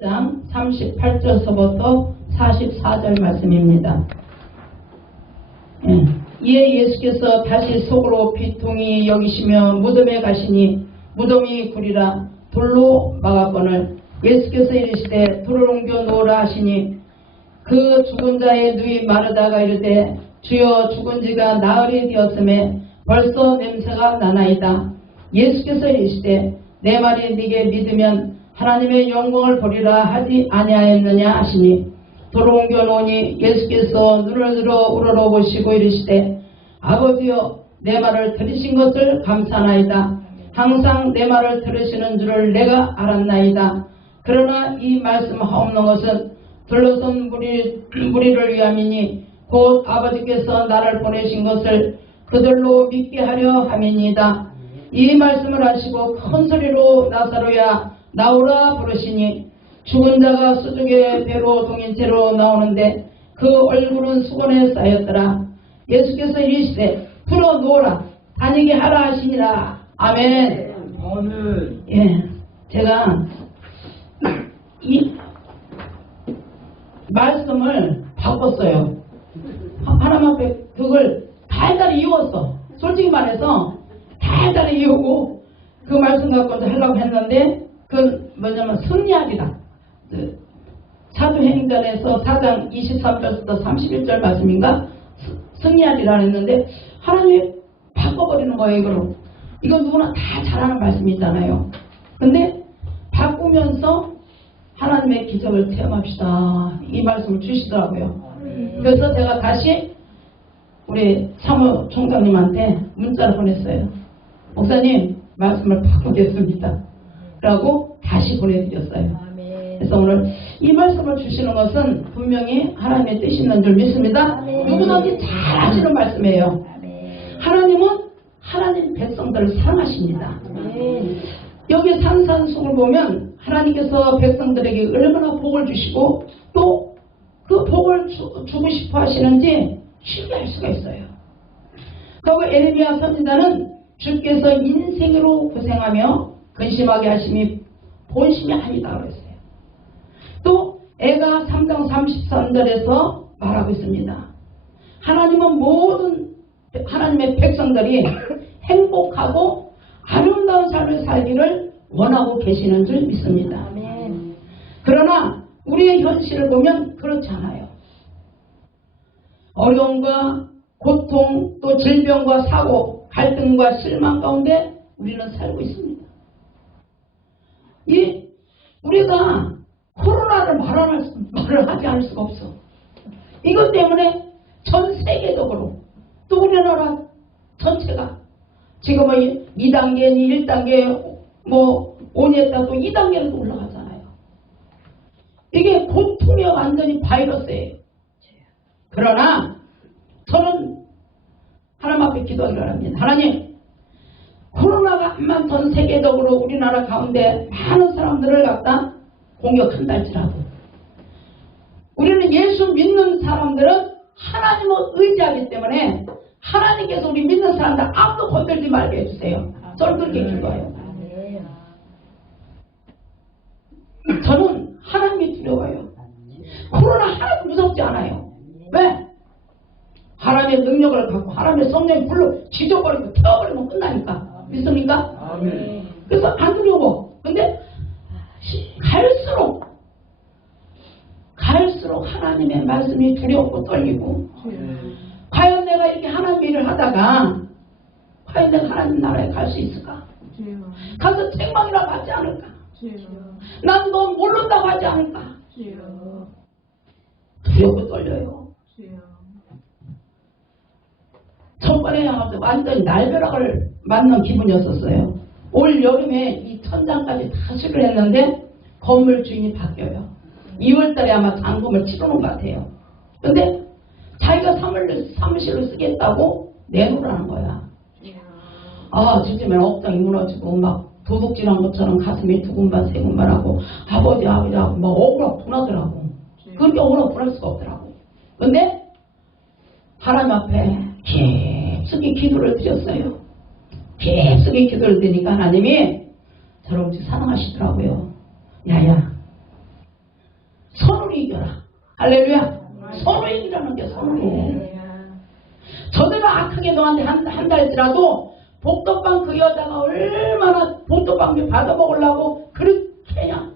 장 38절서부터 44절 말씀입니다. 이에 예수께서 다시 속으로 비통히 여기시며 무덤에 가시니 무덤이 구리라 돌로 막았거늘 예수께서 이르시되 돌을 옮겨 놓으라 하시니 그 죽은 자의 누이 마르다가 이르되 주여 죽은 지가 나흘이 되었음에 벌써 냄새가 나나이다. 예수께서 이르시되 내 말이 네게 믿으면 하나님의 영광을 보리라 하지 아니하였느냐 하시니 돌을 옮겨 놓으니 예수께서 눈을 들어 우러러보시고 이르시되 아버지여 내 말을 들으신 것을 감사하나이다. 항상 내 말을 들으시는 줄을 내가 알았나이다. 그러나 이 말씀하옵는 것은 둘러선 무리를 위함이니 곧 아버지께서 나를 보내신 것을 그들로 믿게 하려 함이니이다. 이 말씀을 하시고 큰 소리로 나사로야 나오라 부르시니 죽은 자가 수족의 배로 동인 채로 나오는데 그 얼굴은 수건에 쌓였더라. 예수께서 이르시되 풀어놓으라 다니게 하라 하시니라. 아멘. 아멘. 예, 제가 이 말씀을 바꿨어요. 하나만 그걸 달달이 이었어. 솔직히 말해서 달달이 이우고 그 말씀 갖고 하려고 했는데 그건 뭐냐면 승리하리라. 사도행전에서 4장 23절부터 31절 말씀인가 승리하리라 했는데 하나님이 바꿔버리는 거예요. 이거로. 이건 누구나 다 잘하는 말씀이잖아요. 근데 바꾸면서 하나님의 기적을 체험합시다. 이 말씀을 주시더라고요. 그래서 제가 다시 우리 사무총장님한테 문자를 보냈어요. 목사님 말씀을 바꾸겠습니다. 라고 다시 보내드렸어요. 그래서 오늘 이 말씀을 주시는 것은 분명히 하나님의 뜻이 있는 줄 믿습니다. 누구든지 잘 아시는 말씀이에요. 하나님은 하나님 백성들을 사랑하십니다. 여기 산산수를 보면 하나님께서 백성들에게 얼마나 복을 주시고 또 그 복을 주고 싶어 하시는지 쉽게 알 수가 있어요. 그리고 에레미야 선지자는 주께서 인생으로 고생하며 근심하게 하심이 본심이 아니다 그랬어요. 또 애가 3장 33절에서 말하고 있습니다. 하나님은 모든 하나님의 백성들이 행복하고 아름다운 삶을 살기를 원하고 계시는 줄 믿습니다. 그러나 우리의 현실을 보면 그렇지 않아요. 어려움과 고통 또 질병과 사고 갈등과 실망 가운데 우리는 살고 있습니다. 우리가 코로나를 말을 하지 않을 수가 없어. 이것 때문에 전 세계적으로 또 우리나라 전체가 지금 2단계, 1단계, 5년 또 2단계로 올라가잖아요. 이게 고통의 완전히 바이러스예요. 그러나 저는 하나님 앞에 기도하기를 합니다. 하나님, 코로나가 암만 전 세계적으로 우리나라 가운데 많은 사람들을 갖다 공격한다 할지라도 우리는 예수 믿는 사람들은 하나님을 의지하기 때문에 하나님께서 우리 믿는 사람들 아무도 건들지 말게 해주세요. 저는 그렇게 기도해요. 저는 하나님이 두려워요. 코로나 하나도 무섭지 않아요. 왜? 하나님의 능력을 갖고 하나님의 성령이 불러 지져버리고 태워버리면 끝나니까. 믿습니까? 아멘. 그래서 안 두려워. 근데 갈수록 하나님의 말씀이 두렵고 떨리고 과연 내가 이렇게 하나님의 일을 하다가 과연 내가 하나님 나라에 갈 수 있을까? 가서 책망이라 받지 않을까? 난 너 모른다고 하지 않을까? 두렵고 떨려요. 첫번에 완전히 날벼락을 맞는 기분이었었어요. 올 여름에 이 천장까지 다 수리를 했는데 건물 주인이 바뀌어요. 2월달에 아마 잔금을 치르는 것 같아요. 근데 자기가 사무실로 쓰겠다고 내놓으라는 거야. 아, 진짜면 억장이 무너지고 막 도둑질한 것처럼 가슴이 두근반 세근반하고 아버지 하고 막 억울하고 분하더라고. 그렇게 억울하고 분할 수가 없더라고. 근데 하나님 앞에 깊숙이 기도를 드렸어요. 깊숙이 기도를 드리니까 하나님이 저를 사랑하시더라고요. 야야, 할렐루야. 서로 이기라는 게 서로. 저대로 악하게 너한테 한다 할지라도 복덕방 그 여자가 얼마나 복덕방비 받아먹으려고 그렇게 그냥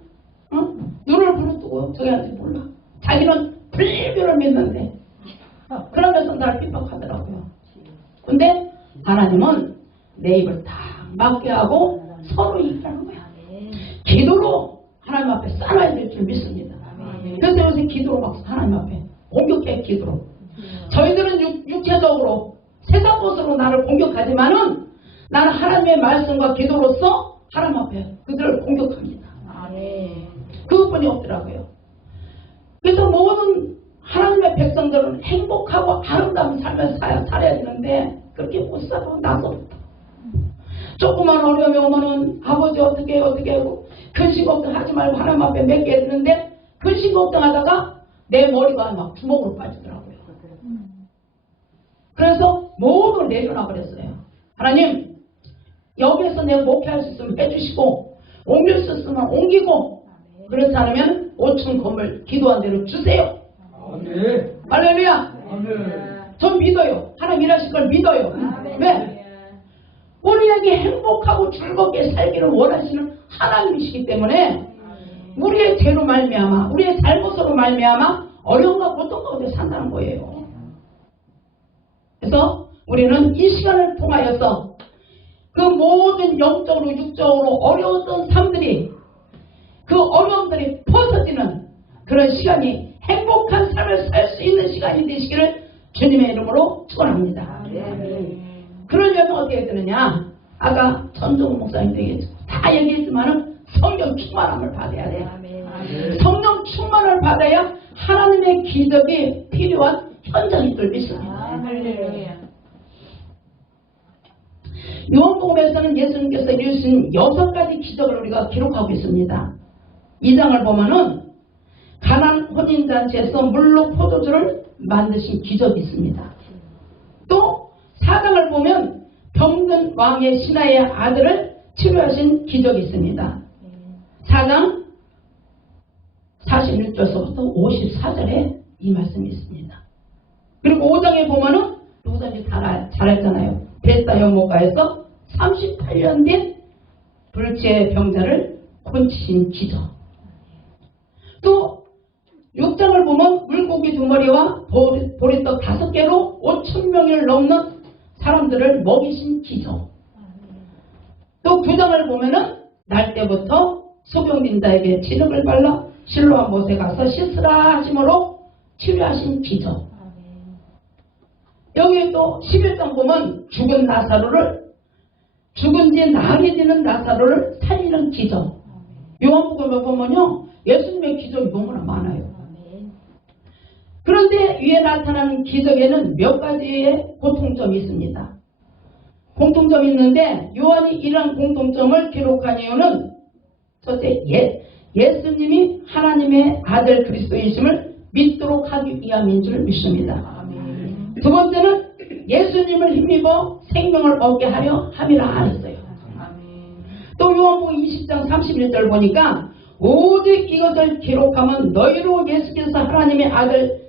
눈을 부릅뜨고 저기 하는지 몰라. 자기는 불교를 믿는데 그러면서 날 핍박하더라고요. 근데 하나님은 내 입을 다 막게 하고 서로 이기라는 거야. 기도로 하나님 앞에 쌓아야 될 줄 믿습니다. 그래서 요새 기도로 막 하나님 앞에 공격해. 기도로. 저희들은 육체적으로 세상 것으로 나를 공격하지만은 나는 하나님의 말씀과 기도로서 하나님 앞에 그들을 공격합니다. 그것뿐이 없더라고요. 그래서 모든 하나님의 백성들은 행복하고 아름다운 삶을 살아야 되는데 그렇게 못 살아. 나서부터 조그만 어려움이 오면은 아버지 어떻게 하고 근심 걱정하지 말고 하나님 앞에 맺게 해주는데 근심 걱정하다가 내 머리가 막 주먹으로 빠지더라고요. 그래서 모두 내려놔 버렸어요. 하나님 여기에서 내가 목회할 수 있으면 해주시고 옮길 수 있으면 옮기고 그렇지 않으면 5층 건물 기도한 대로 주세요. 할렐루야. 전 믿어요. 하나님 일하실 걸 믿어요. 왜? 우리에게 행복하고 즐겁게 살기를 원하시는 하나님이시기 때문에 우리의 죄로 말미암아 우리의 잘못으로 말미암아 어려움과 고통 가운데 산다는 거예요. 그래서 우리는 이 시간을 통하여서 그 모든 영적으로 육적으로 어려웠던 삶들이 그 어려움들이 벗어지는 그런 시간이 행복한 삶을 살 수 있는 시간이 되시기를 주님의 이름으로 축원합니다. 그러려면 어떻게 해야 되느냐? 아까 전종훈 목사님 다 얘기했지만은 성령 충만함을 받아야 돼요. 성령 충만을 받아야 하나님의 기적이 필요한 현장인 줄 믿습니다. 요한복음에서는 예수님께서 이루신 6가지 기적을 우리가 기록하고 있습니다. 2장을 보면은 가나안 혼인잔치에서 물로 포도주를 만드신 기적이 있습니다. 또 4장을 보면 병든 왕의 신하의 아들을 치료하신 기적이 있습니다. 4장 41절서부터 54절에 이 말씀이 있습니다. 그리고 5장에 보면은 누구든지 다 잘 알잖아요. 베스다 연못가에서 38년 된 불치의 병자를 고치신 기적. 또 6장을 보면 물고기 2마리와 보리떡 5개로 5,000명을 넘는 사람들을 먹이신 기적. 또 9장을 보면은 날 때부터 소경빈자에게 진흙을 발라 실로암 못에 가서 씻으라 하심으로 치료하신 기적. 여기 또 11장 보면 죽은 지 나흘이 나사로를 살리는 기적. 요한복음에 보면요 예수님의 기적이 너무나 많아요. 그런데 위에 나타나는 기적에는 몇 가지의 공통점이 있습니다. 공통점이 있는데 요한이 이러한 공통점을 기록한 이유는 첫째 예수님이 하나님의 아들 그리스도이심을 믿도록 하기 위함인 줄 믿습니다. 두 번째는 예수님을 힘입어 생명을 얻게 하려 함이라 했어요. 또 요한복음 20장 31절 보니까 오직 이것을 기록하면 너희로 예수께서 하나님의 아들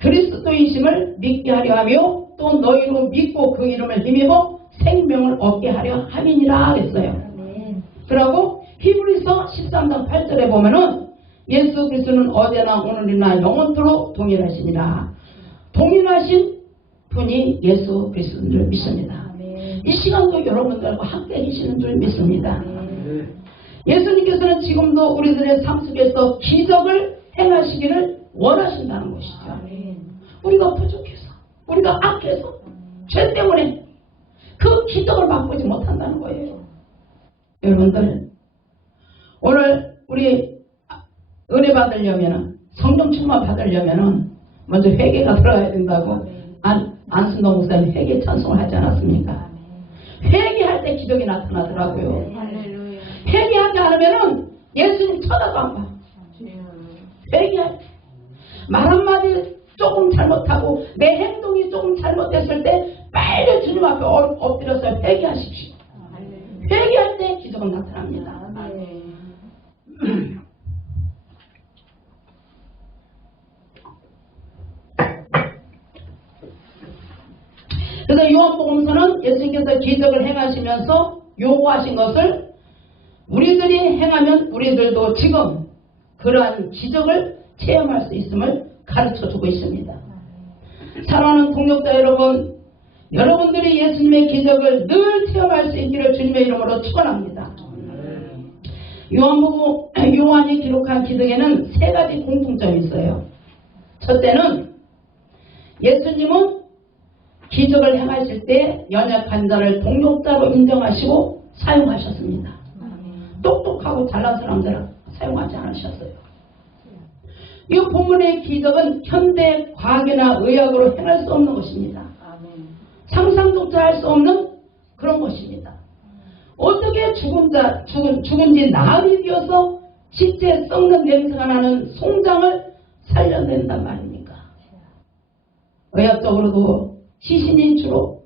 그리스도이심을 믿게 하려 하며 또 너희로 믿고 그 이름을 힘입어 생명을 얻게 하려 함이니라 했어요. 그리고 히브리서 13장 8절에 보면은 예수 그리스도는 어제나 오늘이나 영원토록 동일하시니라. 동일하신 분이 예수 그리스도인 줄 믿습니다. 이 시간도 여러분들과 함께 계시는 줄 믿습니다. 예수님께서는 지금도 우리들의 삶 속에서 기적을 행하시기를 원하신다는 것이죠. 우리가 부족해서 우리가 악해서 죄 때문에 그 기적을 맛보지 못한다는 거예요. 여러분들 오늘 우리 은혜 받으려면 성령 충만 받으려면 먼저 회개가 들어가야 된다고 안순동 목사님 회개 찬송을 하지 않았습니까? 회개할 때 기적이 나타나더라고요. 회개하지 않으면 예수님 쳐다도 안 봐. 회개할 때 말 한마디 조금 잘못하고 내 행동이 조금 잘못됐을 때 빨리 주님 앞에 엎드려서 회개하십시오. 회개할 때 기적은 나타납니다. 그래서 요한복음서는 예수님께서 기적을 행하시면서 요구하신 것을 우리들이 행하면 우리들도 지금 그러한 기적을 체험할 수 있음을 가르쳐주고 있습니다. 사랑하는 동역자 여러분, 여러분들이 예수님의 기적을 늘 체험할 수 있기를 주님의 이름으로 축원합니다. 요한이 기록한 기적에는 세 가지 공통점이 있어요. 첫째는 예수님은 기적을 행하실 때 연약한 자를 동역자로 인정하시고 사용하셨습니다. 똑똑하고 잘난 사람들은 사용하지 않으셨어요. 이 본문의 기적은 현대 과학이나 의학으로 행할 수 없는 것입니다. 상상조차 할 수 없는 그런 것입니다. 어떻게 죽은 지 나흘이 되어서 시체 썩는 냄새가 나는 송장을 살려낸단 말입니까? 의학적으로도 시신이 주로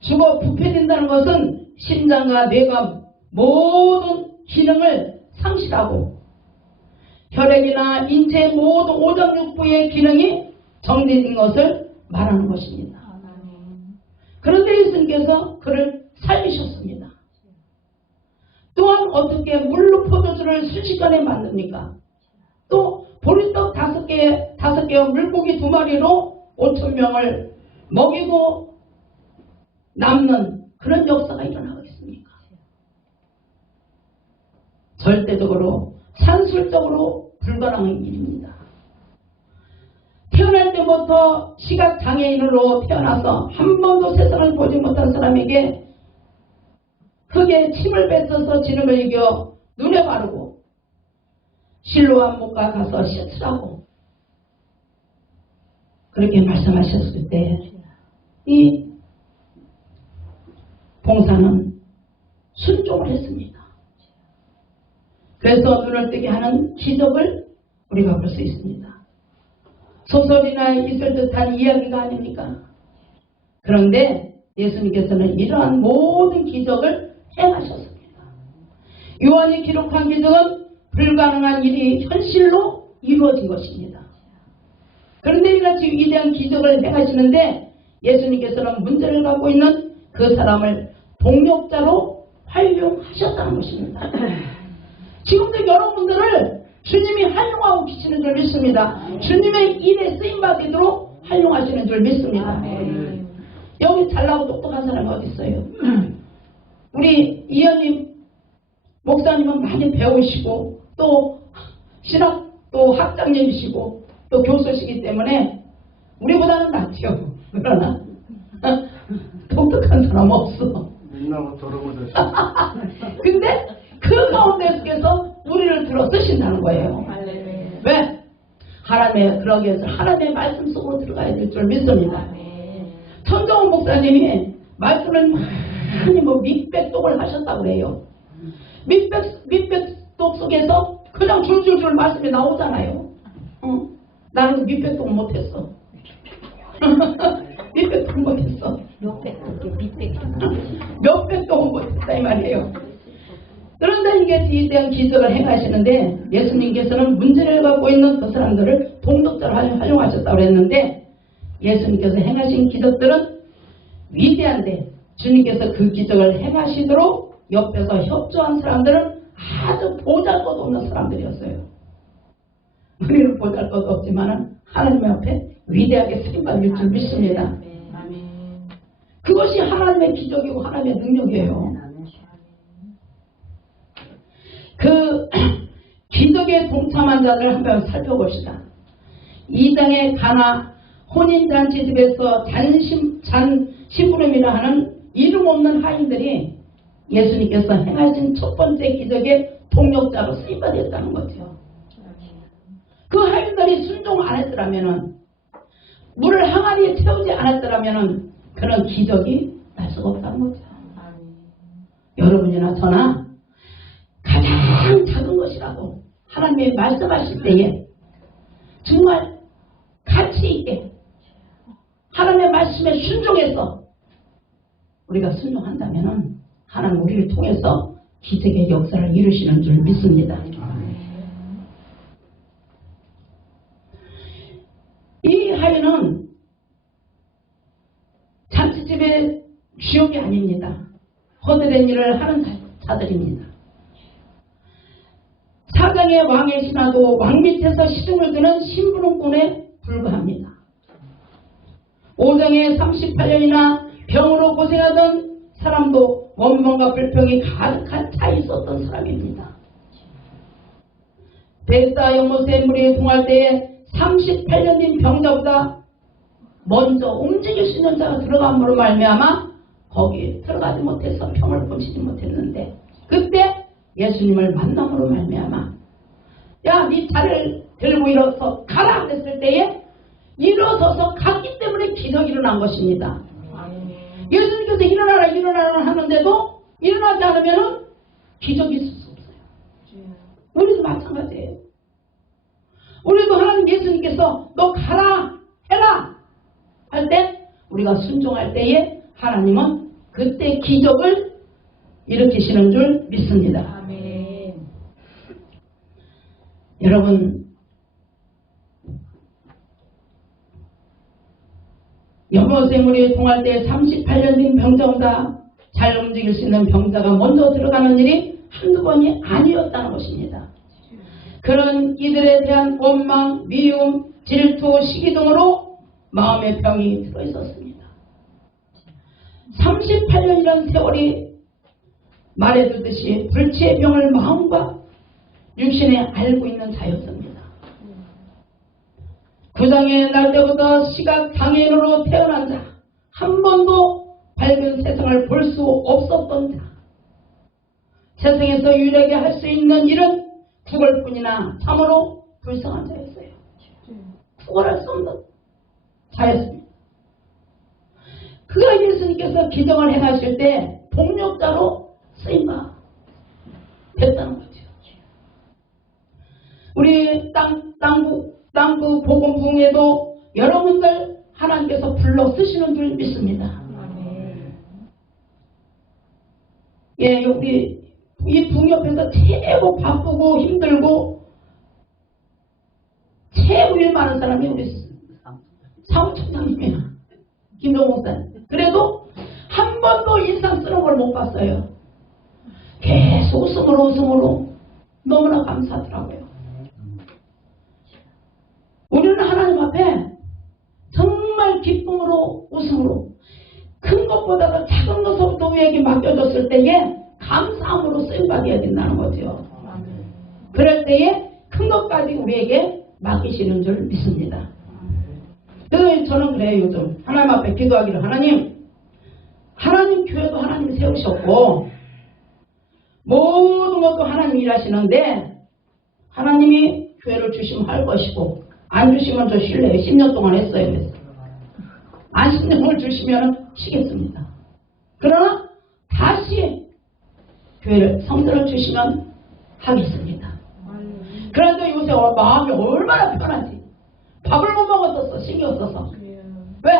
죽어 부패된다는 것은 심장과 뇌가 모든 기능을 상실하고 혈액이나 인체 모든 오장육부의 기능이 정지된 것을 말하는 것입니다. 그런데 예수님께서 그를 살리셨습니다. 또한 어떻게 물로 포도주를 순식간에 만듭니까? 또 보리떡 5개와 물고기 2마리로 5,000명을 먹이고 남는 그런 역사가 일어나겠습니까? 절대적으로 산술적으로 불가능한 일입니다. 태어날 때부터 시각장애인으로 태어나서 한 번도 세상을 보지 못한 사람에게 흙에 침을 뱉어서 진흙을 이겨 눈에 바르고 실로암 목가 가서 씻으라고 그렇게 말씀하셨을 때 이 봉사는 순종을 했습니다. 그래서 눈을 뜨게 하는 기적을 우리가 볼 수 있습니다. 소설이나 있을 듯한 이야기가 아닙니까? 그런데 예수님께서는 이러한 모든 기적을 행하셨습니다. 요한이 기록한 기적은 불가능한 일이 현실로 이루어진 것입니다. 그런데 이같이 위대한 기적을 행하시는데 예수님께서는 문제를 갖고 있는 그 사람을 동력자로 활용하셨다는 것입니다. 지금도 여러분들을 주님이 활용하고 계시는 줄 믿습니다. 주님의 일에 쓰임받도록 활용하시는 줄 믿습니다. 여기 잘나고 똑똑한 사람이 어디 있어요? 우리 이현님 목사님은 많이 배우시고 또 신학 또 학장님이시고 또 교수시기 때문에 우리보다는 낫죠. 그러나 똑똑한 사람 없어. 민나고 돌아보듯이. 근데 그 가운데서 우리를 들어 쓰신다는 거예요. 왜? 하나님의 그러기 위해서 하나님의 말씀 속으로 들어가야 될 줄 믿습니다. 천정훈 목사님이 말씀을 많이 밑백독을 하셨다고 해요. 밑백독 속에서 그냥 줄줄줄 말씀이 나오잖아요. 나는 밑백독 못했어. 밑백독 못했어. 몇백독 못했다 이 말이에요. 그런데 이게 위대한 기적을 행하시는데 예수님께서는 문제를 갖고 있는 그 사람들을 동력자로 활용하셨다고 했는데 예수님께서 행하신 기적들은 위대한데 주님께서 그 기적을 행하시도록 옆에서 협조한 사람들은 아주 보잘것 없는 사람들이었어요. 우리는 보잘것 없지만 하나님 앞에 위대하게 쓰임받을 줄 믿습니다. 그것이 하나님의 기적이고 하나님의 능력이에요. 그 기적에 동참한 자를 한번 살펴봅시다. 2장의 가나 혼인잔치집에서 심부름이라 하는 이름 없는 하인들이 예수님께서 행하신 첫 번째 기적의 동력자로 쓰임받았다는 거죠. 그 하인들이 순종 안 했더라면 물을 항아리에 채우지 않았더라면 그런 기적이 날 수가 없다는 거죠. 여러분이나 저나 가장 작은 것이라도 하나님이 말씀하실 때에 정말 가치 있게 하나님의 말씀에 순종해서 우리가 순종한다면 하나님 우리를 통해서 기적의 역사를 이루시는 줄 믿습니다. 이 하인은 미혹이 아닙니다. 허드렛 일을 하는 자들입니다. 사장의 왕의 신하도 왕 밑에서 시중을 드는 심부름꾼에 불과합니다. 5장에 38년이나 병으로 고생하던 사람도 원망과 불평이 가득한 차 있었던 사람입니다. 베사 연못의 물이 동할 때에 38년인 병자보다 먼저 움직일 수 있는 자가 들어감으로 말미암아 거기에 들어가지 못해서 병을 고치지 못했는데, 그때 예수님을 만남으로 말미암아 야, 네 차를 들고 일어서 가라 했을 때에 일어서서 갔기 때문에 기적이 일어난 것입니다. 예수님께서 일어나라 일어나라 하는데도 일어나지 않으면 기적이 있을 수 없어요. 우리도 마찬가지예요. 우리도 하나님 예수님께서 너 가라 해라 할 때 우리가 순종할 때에 하나님은 그때 기적을 일으키시는 줄 믿습니다. 아멘. 여러분, 연못의 물이 동할 때 38년 된 병자보다 잘 움직일 수 있는 병자가 먼저 들어가는 일이 한두 번이 아니었다는 것입니다. 그런 이들에 대한 원망, 미움, 질투, 시기 등으로 마음의 병이 들어있었습니다. 38년이라는 세월이 말해두듯이 불치의 병을 마음과 육신에 앓고 있는 자였습니다. 9장에 날 때부터 시각장애인으로 태어난 자, 한 번도 밝은 세상을 볼 수 없었던 자, 세상에서 유일하게 할 수 있는 일은 구걸뿐이나 참으로 불쌍한 자였어요. 구걸할 수 없는 자였습니다. 그가 예수님께서 기적을 행하실 때 동력자로 쓰임바 됐다는 거죠. 우리 땅구 복음 부흥에도 여러분들 하나님께서 불러 쓰시는 줄 믿습니다. 예, 우리 이 부흥 옆에서 최고 바쁘고 힘들고 최고 일 많은 사람이 우리 사무총장님이에요. 김종국 목사님. 그래도 한 번도 인상 쓰는 걸 못 봤어요. 계속 웃음으로 너무나 감사하더라고요. 우리는 하나님 앞에 정말 기쁨으로 웃음으로 큰 것보다도 작은 것부터 우리에게 맡겨줬을 때에 감사함으로 쓰임받아야 된다는 거죠. 그럴 때에 큰 것까지 우리에게 맡기시는 줄 믿습니다. 그래서 저는 그래요. 요즘 하나님 앞에 기도하기를, 하나님 교회도 하나님이 세우셨고 모든 것도 하나님이 일하시는데 하나님이 교회를 주시면 할 것이고 안 주시면 저 쉴래요. 10년 동안 했어요. 그래서 안 10년을 주시면 쉬겠습니다. 그러나 다시 교회를 성전을 주시면 하겠습니다. 그런데 요새 마음이 얼마나 편하지. 밥을 못 먹었었어. 신경 써서. 왜?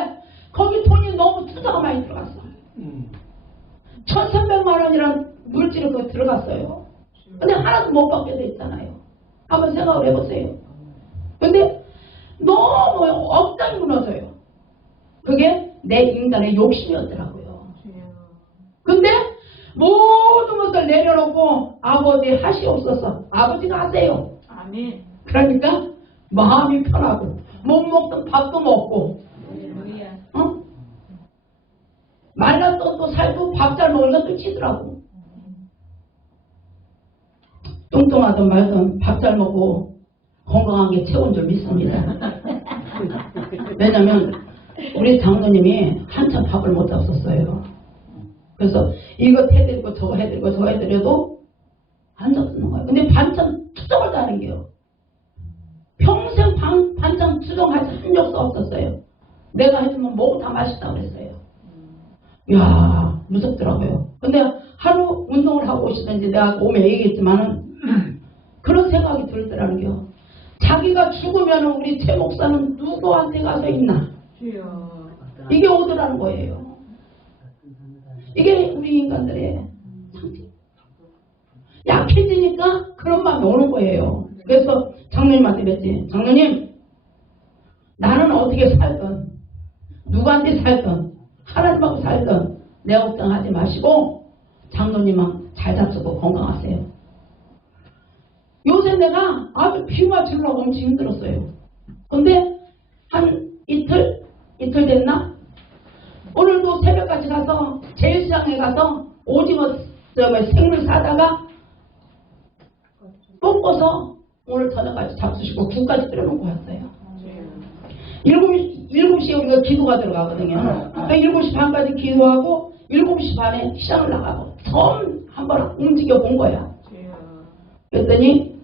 거기 돈이 너무 투자가 많이 들어갔어. 1,300만 원이란 물질이 거기 들어갔어요. 근데 하나도 못 받게 돼 있잖아요. 한번 생각을 해보세요. 근데 너무 억장이 무너져요. 그게 내 인간의 욕심이었더라고요. 근데 모든 것을 내려놓고 아버지 하시옵소서. 아버지가 하세요. 아멘. 그러니까 마음이 편하고 못 먹던 밥도 먹고, 어? 말랐던 또 살고 밥 잘 먹으면 또 찌더라고. 뚱뚱하든 말든 밥 잘 먹고 건강한 게 최고인 줄 믿습니다. 왜냐면 우리 장로님이 한참 밥을 못 잡섰어요. 그래서 이거 해드리고 저거 해드리고 저거 해드려도 안 잡수는 거예요. 근데 반찬 투정을 다 하는 게요. 평생 반찬 투정하지 한 적도 없었어요. 내가 해주면 뭐고 다 맛있다고 그랬어요. 이야, 무섭더라고요. 근데 하루 운동을 하고 오시든지 내가 오면 얘기했지만은 그런 생각이 들더라는 게요. 자기가 죽으면 우리 최 목사는 누구한테 가서 있나? 이게 오더라는 거예요. 이게 우리 인간들의 상징. 약해지니까 그런 마음이 오는 거예요. 그래서 장로님한테 뵀지. 장로님, 나는 어떻게 살든 누구한테 살든 하나님하고 살든 내 걱정하지 마시고 장로님은 잘 잡수고 건강하세요. 요새 내가 아주 피 맞추려고 엄청 힘들었어요. 근데 한 이틀 됐나? 오늘도 새벽까지 가서 제일시장에 가서 오징어 생물 사다가 볶아서 오늘 저녁까지 잡수시고 국까지 끓여놓고 왔어요. 7시에 우리가 기도가 들어가거든요. 그러니까 7시 반까지 기도하고 7시 반에 시장을 나가고 처음 한번 움직여 본 거야. 그랬더니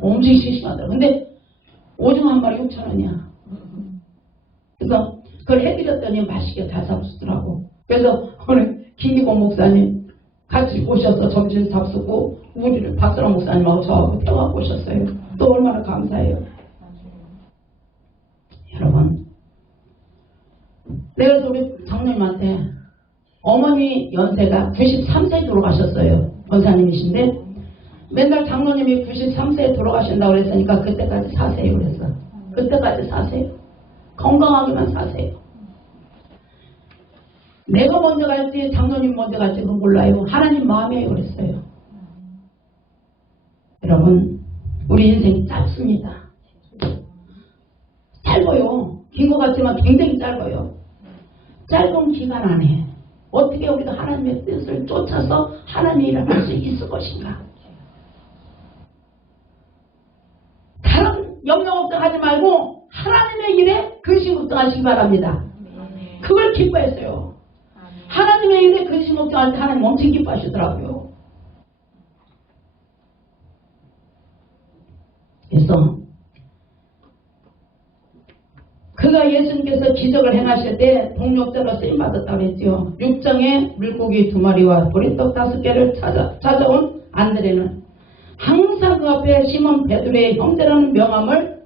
엄청 싱싱하더라고. 근데 오징어 한 마리 6,000원이야. 그래서 그걸 해드렸더니 맛있게 다 잡수더라고. 그래서 오늘 김기곤 목사님 같이 오셔서 점심 잡수고 우리를 박선호 목사님하고 저하고 태워갖고 오셨어요. 또 얼마나 감사해요. 여러분, 내가 우리 장로님한테 어머니 연세가 93세에 돌아가셨어요. 권사님이신데 맨날 장로님이 93세에 돌아가신다고 그랬으니까 그때까지 사세요 그랬어. 그때까지 사세요. 건강하게만 사세요. 내가 먼저 갈지 장로님 먼저 갈지 그건 몰라요. 하나님 마음이에요 그랬어요. 여러분, 우리 인생 짧습니다. 짧아요. 긴 것 같지만 굉장히 짧아요. 짧은 기간 안에 어떻게 우리가 하나님의 뜻을 쫓아서 하나님의 일을 할 수 있을 것인가. 다른 영역걱정 하지 말고 하나님의 일에 근심걱정하시기 바랍니다. 그걸 기뻐했어요. 하나님의 일에 근심걱정할 때 하나님 엄청 기뻐하시더라고요. 그래서 그가 예수님께서 기적을 행하실 때 동력자로 쓰임받았다고 그랬죠. 6장에 물고기 2마리와 보리떡 5개를 찾아온 안드레는 항상 그 앞에 시몬 베드로의 형제라는 명함을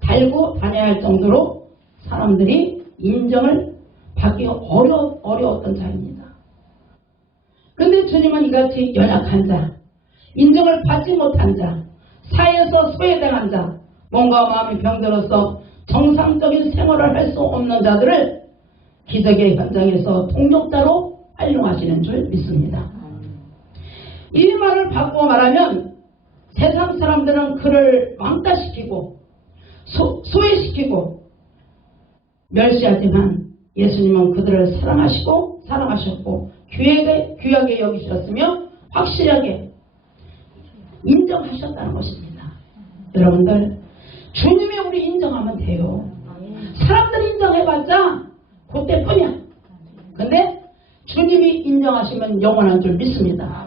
달고 다녀야 할 정도로 사람들이 인정을 받기 어려웠던 자입니다. 그런데 주님은 이같이 연약한 자, 인정을 받지 못한 자, 사회에서 소외당한 자, 몸과 마음이 병들어서 정상적인 생활을 할 수 없는 자들을 기적의 현장에서 동력자로 활용하시는 줄 믿습니다. 이 말을 바꾸어 말하면 세상 사람들은 그를 왕따시키고 소외시키고 멸시하지만 예수님은 그들을 사랑하셨고 귀하게 여기셨으며 확실하게 인정하셨다는 것입니다. 여러분들, 주님이 우리 인정하면 돼요. 사람들이 인정해봤자 그때뿐이야. 근데 주님이 인정하시면 영원한 줄 믿습니다.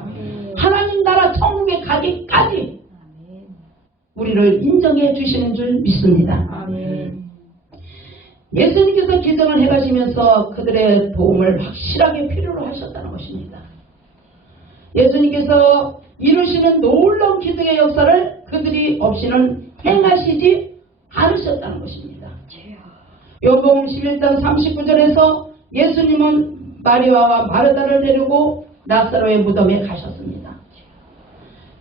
하나님 나라 천국에 가기까지 우리를 인정해 주시는 줄 믿습니다. 예수님께서 기적을 해가시면서 그들의 도움을 확실하게 필요로 하셨다는 것입니다. 예수님께서 이루시는 놀라운 기적의 역사를 그들이 없이는 행하시지 않으셨다는 것입니다. 요복음 11장 39절에서 예수님은 마리아와 마르다를 데리고 나사로의 무덤에 가셨습니다.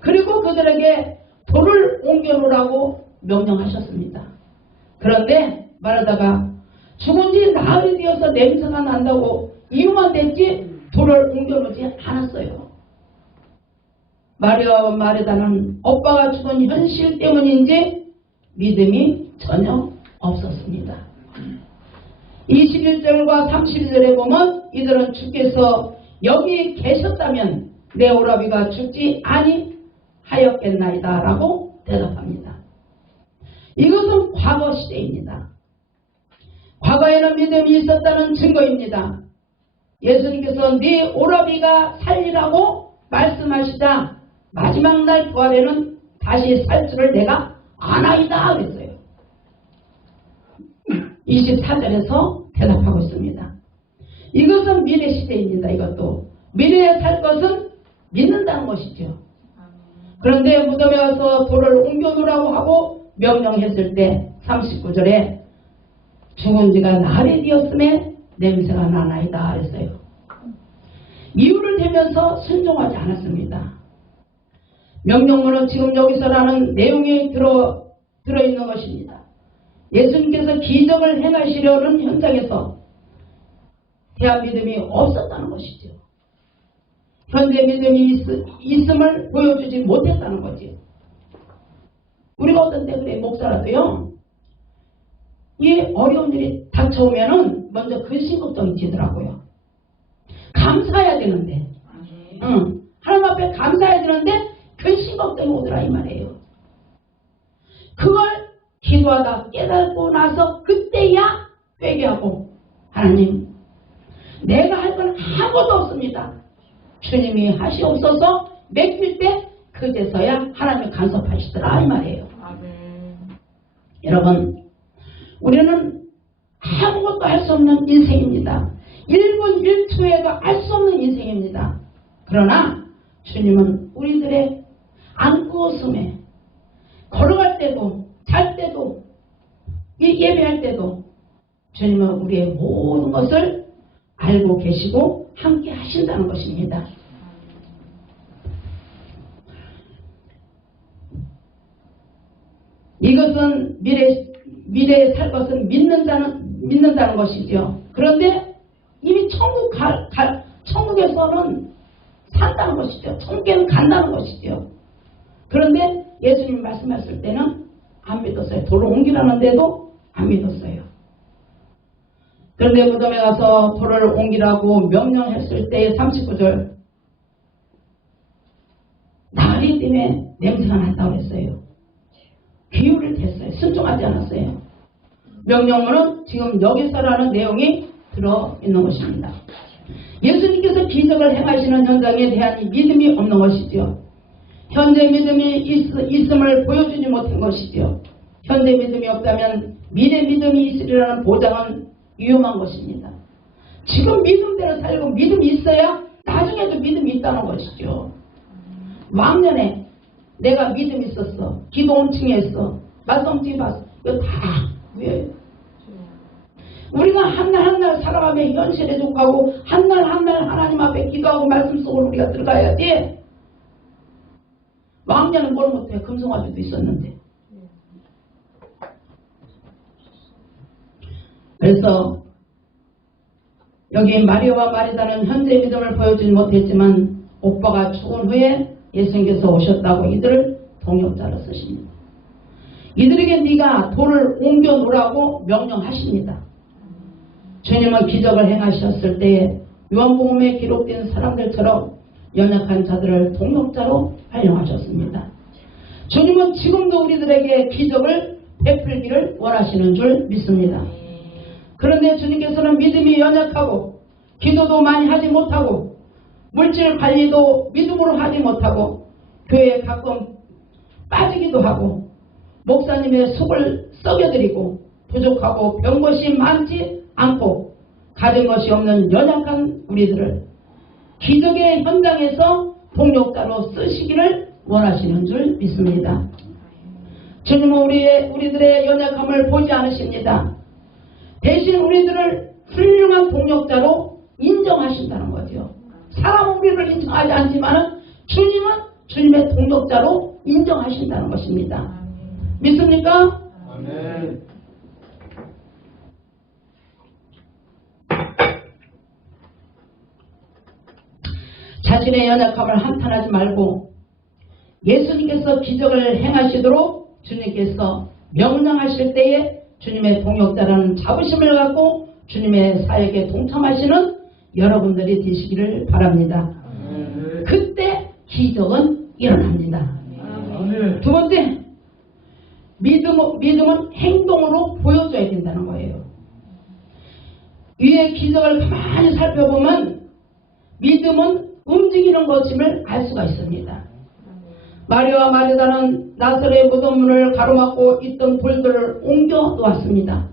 그리고 그들에게 돌을 옮겨놓으라고 명령하셨습니다. 그런데 마르다가 죽은 지 나흘이 되어서 냄새가 난다고 이유만 댔지 돌을 옮겨놓지 않았어요. 마리아와 마르다는 오빠가 죽은 현실 때문인지 믿음이 전혀 없었습니다. 21절과 32절에 보면 이들은 주께서 여기 계셨다면 내 오라비가 죽지 아니하였겠나이다 라고 대답합니다. 이것은 과거 시대입니다. 과거에는 믿음이 있었다는 증거입니다. 예수님께서 네 오라비가 살리라고 말씀하시자 마지막 날 부활에는 다시 살 줄을 내가 아나이다 그랬어요. 24절에서 대답하고 있습니다. 이것은 미래 시대입니다. 이것도 미래에 살 것은 믿는다는 것이죠. 그런데 무덤에 와서 돌을 옮겨놓으라고 하고 명령했을 때 39절에 죽은 지가 나흘이 되었음에 냄새가 나나이다 그랬어요. 이유를 대면서 순종하지 않았습니다. 명령문은 지금 여기서라는 내용이 들어있는 것입니다. 예수님께서 기적을 행하시려는 현장에서 대한 믿음이 없었다는 것이죠. 현재 믿음이 있음을 보여주지 못했다는 거지. 우리가 어떤 때 그래, 목사라도요, 이 어려운 일이 닥쳐오면은 먼저 근심 걱정이 지더라고요. 감사해야 되는데, 하나님 앞에 감사해야 되는데 근심 걱정이 오더라 이 말이에요. 그걸 기도하다 깨닫고 나서 그때야 회개하고, 하나님, 내가 할 건 아무것도 없습니다. 주님이 하시옵소서 맡길 때 그제서야 하나님이 간섭하시더라 이 말이에요. 여러분, 우리는 아무것도 할 수 없는 인생입니다. 1분 1초에도 알 수 없는 인생입니다. 그러나 주님은 우리들의 안고 웃음에, 걸어갈 때도, 잘 때도, 예배할 때도 주님은 우리의 모든 것을 알고 계시고 함께 하신다는 것입니다. 이것은 미래에 살 것은 믿는다는 것이죠. 그런데 이미 천국에서는 산다는 것이죠. 천국에는 간다는 것이죠. 그런데 예수님 말씀하실 때는 안 믿었어요. 돌을 옮기라는데도 안 믿었어요. 그런데 무덤에 가서 돌을 옮기라고 명령했을 때의 39절, 나리 때문에 냄새가 났다고 했어요. 귀를 댔어요. 순종하지 않았어요. 명령문은 지금 여기서라는 내용이 들어있는 것입니다. 예수님께서 기적을 행하시는 현장에 대한 믿음이 없는 것이죠. 현재 믿음이 있음을 보여주지 못한 것이죠. 현재 믿음이 없다면 미래 믿음이 있으리라는 보장은 위험한 것입니다. 지금 믿음대로 살고 믿음이 있어야 나중에도 믿음이 있다는 것이죠. 왕년에 내가 믿음이 있었어. 기도 엄청 했어. 말씀 엄청 봤어. 이거 다 왜? 우리가 한날 한날 살아가며 현실에 족하고 한날 한날 하나님 앞에 기도하고 말씀 속으로 우리가 들어가야지. 왕년은 뭘 못해. 금송아지도 있었는데. 그래서 여기 마리아와 마리다는 현재 믿음을 보여주지 못했지만 오빠가 죽은 후에 예수님께서 오셨다고 이들을 동역자로 쓰십니다. 이들에게 네가 돌을 옮겨 놓으라고 명령하십니다. 주님은 기적을 행하셨을 때에 요한복음에 기록된 사람들처럼 연약한 자들을 동역자로 활용하셨습니다. 주님은 지금도 우리들에게 기적을 베풀기를 원하시는 줄 믿습니다. 그런데 주님께서는 믿음이 연약하고 기도도 많이 하지 못하고 물질 관리도 믿음으로 하지 못하고 교회에 가끔 빠지기도 하고 목사님의 속을 썩여드리고 부족하고 병 것이 많지 않고 가진 것이 없는 연약한 우리들을 기적의 현장에서 동력자로 쓰시기를 원하시는 줄 믿습니다. 주님은 우리들의 연약함을 보지 않으십니다. 대신 우리들을 훌륭한 동력자로 인정하신다는 거죠. 사람은 우리를 인정하지 않지만 주님은 주님의 동력자로 인정하신다는 것입니다. 믿습니까? 아멘. 자신의 연약함을 한탄하지 말고 예수님께서 기적을 행하시도록 주님께서 명령하실 때에 주님의 동역자라는 자부심을 갖고 주님의 사역에 동참하시는 여러분들이 되시기를 바랍니다. 그때 기적은 일어납니다. 두 번째, 믿음은 행동으로 보여줘야 된다는 거예요. 위에 기적을 가만히 살펴보면 믿음은 움직이는 것임을 알 수가 있습니다. 마리아와 마르다는 나사렛의 무덤문을 가로막고 있던 돌들을 옮겨 놓았습니다.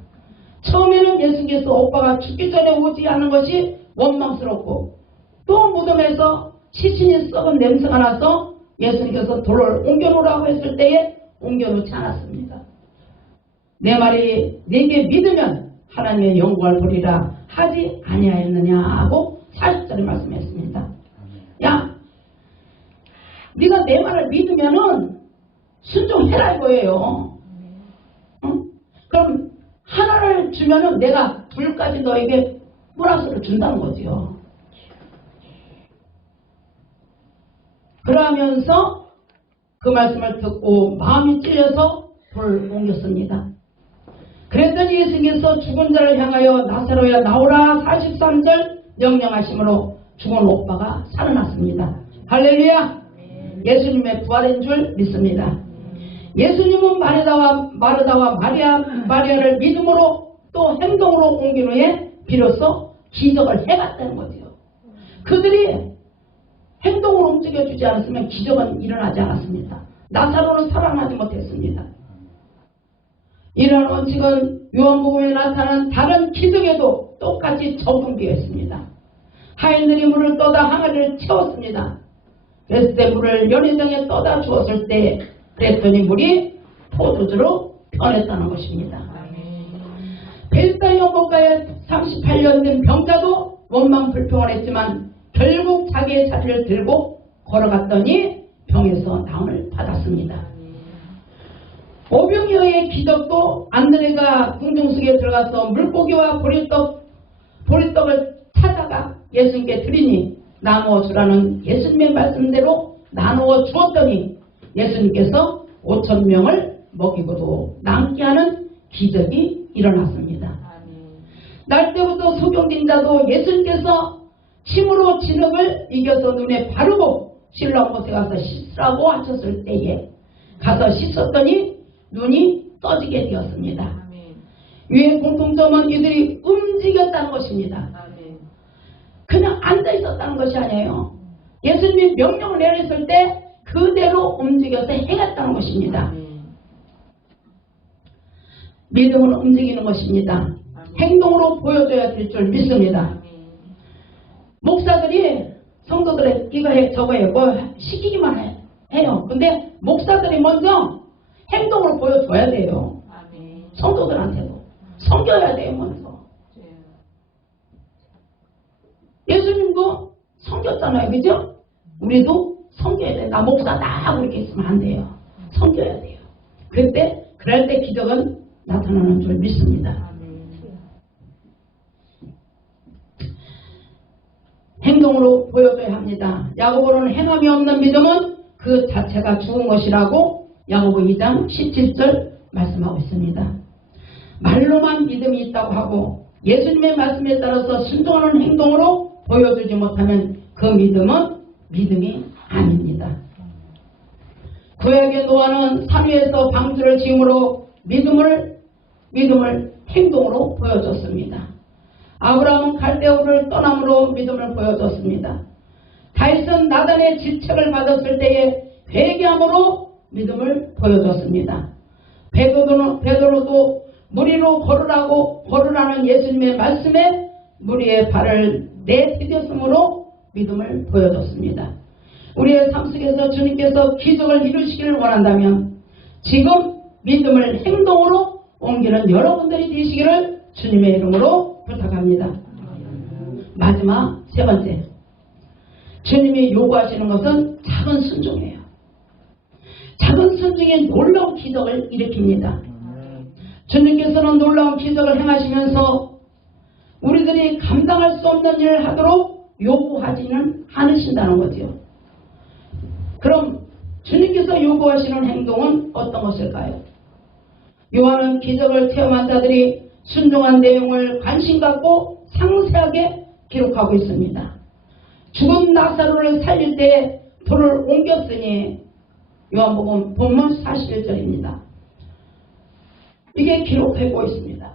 처음에는 예수님께서 오빠가 죽기 전에 오지 않은 것이 원망스럽고 또 무덤에서 시신이 썩은 냄새가 나서 예수님께서 돌을 옮겨 놓으라고 했을 때에 옮겨 놓지 않았습니다. 내 말이 내게 믿으면 하나님의 영광을 보리라 하지 아니하였느냐 하고 40절에 말씀했습니다. 야, 네가 내 말을 믿으면은 순종해라 이거예요. 응? 그럼 하나를 주면은 내가 둘까지 너에게 보너스를 준다는 거죠. 그러면서 그 말씀을 듣고 마음이 찔려서 돌을 옮겼습니다. 그랬더니 예수님께서 죽은 자를 향하여 나사로야 나오라 43절 명령하심으로 죽은 오빠가 살아났습니다. 할렐루야. 예수님의 부활인 줄 믿습니다. 예수님은 마르다와 마리아를 믿음으로 또 행동으로 옮긴 후에 비로소 기적을 해갔다는 거죠. 그들이 행동으로 움직여주지 않았으면 기적은 일어나지 않았습니다. 나사로는 살아나지 못했습니다. 이런 원칙은 요한복음에 나타난 다른 기적에도 똑같이 적용되어 있습니다. 하인들이 물을 떠다 항아리를 채웠습니다. 그랬을 때 물을 연회장에 떠다 주었을 때 그랬더니 물이 포도주로 변했다는 것입니다. 베스다니 원복가에 38년 된 병자도 원망 불평을 했지만 결국 자기의 자리를 들고 걸어갔더니 병에서 나음을 받았습니다. 오병이어의 기적도 안드레가 궁중속에 들어가서 물고기와 보리떡을 찾아가 예수님께 드리니 나누어 주라는 예수님의 말씀대로 나누어 주었더니 예수님께서 5,000명을 먹이고도 남게 하는 기적이 일어났습니다. 날 때부터 소경된 자도 예수님께서 힘으로 진흙을 이겨서 눈에 바르고 실로암 곳에 가서 씻으라고 하셨을 때에 가서 씻었더니 눈이 떠지게 되었습니다. 위의 공통점은 이들이 움직였다는 것입니다. 그냥 앉아 있었다는 것이 아니에요. 예수님이 명령을 내렸을 때 그대로 움직여서 행했다는 것입니다. 믿음은 움직이는 것입니다. 행동으로 보여줘야 될 줄 믿습니다. 목사들이 성도들의 이거 해 저거 해 뭐 시키기만 해요. 근데 목사들이 먼저 행동으로 보여줘야 돼요. 성도들한테도 섬겨야 돼요. 먼저. 예수님도 섬겼잖아요. 그죠? 우리도 섬겨야 돼. 나 목사다 하고 이렇게 있으면 안 돼요. 섬겨야 돼요. 그럴 때 기적은 나타나는 줄 믿습니다. 행동으로 보여줘야 합니다. 야고보는 행함이 없는 믿음은 그 자체가 죽은 것이라고 야고보 2장 17절 말씀하고 있습니다. 말로만 믿음이 있다고 하고 예수님의 말씀에 따라서 순종하는 행동으로 보여주지 못하면 그 믿음은 믿음이 아닙니다. 구약의 노아는 산 위에서 방주를 지음으로 믿음을 행동으로 보여줬습니다. 아브라함은 갈대우를 떠남으로 믿음을 보여줬습니다. 다윗은 나단의 질책을 받았을 때에 회개함으로 믿음을 보여줬습니다. 베드로도 무리로 걸으라는 예수님의 말씀에 무리의 발을 내디뎠으므로 믿음을 보여줬습니다. 우리의 삶 속에서 주님께서 기적을 이루시기를 원한다면 지금 믿음을 행동으로 옮기는 여러분들이 되시기를 주님의 이름으로 부탁합니다. 마지막 세 번째, 주님이 요구하시는 것은 작은 순종이에요. 작은 순종이 놀라운 기적을 일으킵니다. 주님께서는 놀라운 기적을 행하시면서 우리들이 감당할 수 없는 일을 하도록 요구하지는 않으신다는 거죠. 그럼 주님께서 요구하시는 행동은 어떤 것일까요? 요한은 기적을 체험한 자들이 순종한 내용을 관심 갖고 상세하게 기록하고 있습니다. 죽은 나사로를 살릴 때 돌을 옮겼으니 요한복음 본문 41절입니다. 이게 기록되고 있습니다.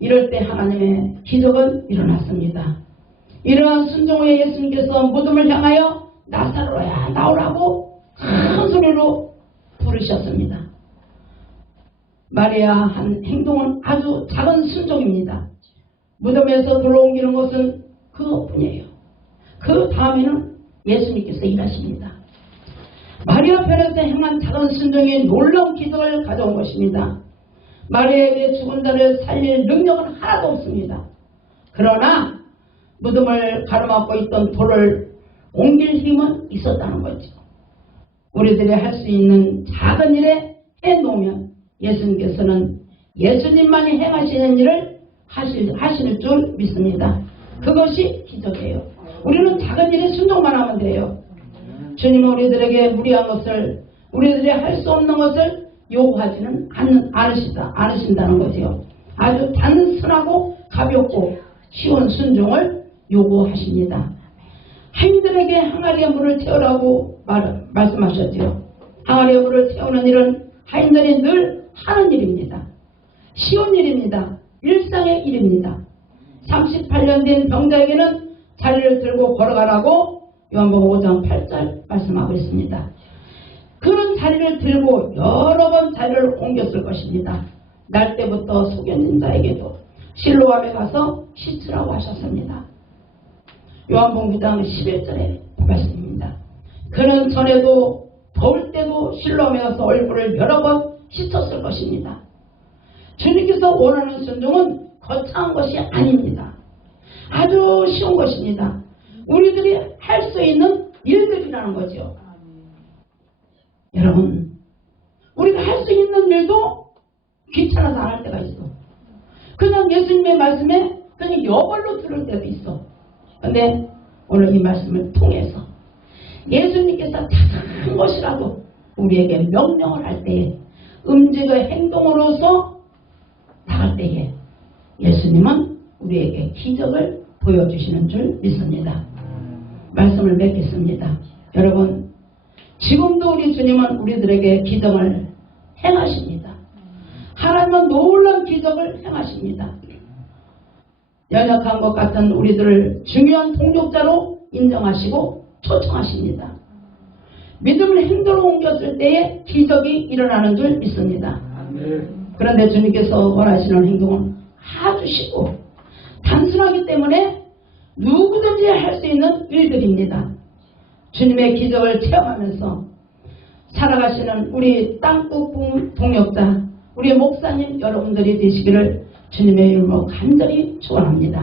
이럴 때 하나님의 기적은 일어났습니다. 이러한 순종 후에 예수님께서 무덤을 향하여 나사로야 나오라고 큰 소리로 부르셨습니다. 마리아 한 행동은 아주 작은 순종입니다. 무덤에서 돌을 옮기는 것은 그것뿐이에요. 그 다음에는 예수님께서 일하십니다. 마리아 편에서 행한 작은 순종이 놀라운 기적을 가져온 것입니다. 마리아에게 죽은 자를 살릴 능력은 하나도 없습니다. 그러나 무덤을 가로막고 있던 돌을 옮길 힘은 있었다는 거죠. 우리들이 할 수 있는 작은 일에 해놓으면 예수님께서는 예수님만이 행하시는 일을 하실 줄 믿습니다. 그것이 기적이에요. 우리는 작은 일에 순종만 하면 돼요. 주님은 우리들에게 무리한 것을, 우리들이 할 수 없는 것을 요구하지는 않으신다는 거지요. 아주 단순하고 가볍고 쉬운 순종을 요구하십니다. 하인들에게 항아리에 물을 채우라고 말씀하셨지요. 항아리에 물을 채우는 일은 하인들이 늘 하는 일입니다. 쉬운 일입니다. 일상의 일입니다. 38년 된 병자에게는 자리를 들고 걸어가라고 요한복음 5장 8절 말씀하고 있습니다. 그런 자리를 들고 여러 번 자리를 옮겼을 것입니다. 날 때부터 속여진 자에게도 실로암에 가서 씻으라고 하셨습니다. 요한복음 9장 11절의 말씀입니다. 그는 전에도 더울 때도 실로암에 가서 얼굴을 여러 번 씻었을 것입니다. 주님께서 원하는 순종은 거창한 것이 아닙니다. 아주 쉬운 것입니다. 우리들이 할 수 있는 일들이라는 거죠. 여러분, 우리가 할 수 있는 일도 귀찮아서 안 할 때가 있어. 그냥 예수님의 말씀에 그냥 여벌로 들을 때도 있어. 근데 오늘 이 말씀을 통해서 예수님께서 작은 것이라도 우리에게 명령을 할 때에 움직의 행동으로서 나갈 때에 예수님은 우리에게 기적을 보여주시는 줄 믿습니다. 말씀을 맺겠습니다. 여러분, 지금도 우리 주님은 우리들에게 기적을 행하십니다. 하나님은 놀라운 기적을 행하십니다. 연약한 것 같은 우리들을 중요한 동력자로 인정하시고 초청하십니다. 믿음을 행동으로 옮겼을 때에 기적이 일어나는 줄 믿습니다. 그런데 주님께서 원하시는 행동은 아주 쉽고 단순하기 때문에 누구든지 할 수 있는 일들입니다. 주님의 기적을 체험하면서 살아가시는 우리 땅끝 동역자, 우리 목사님 여러분들이 되시기를 주님의 이름으로 간절히 축원합니다.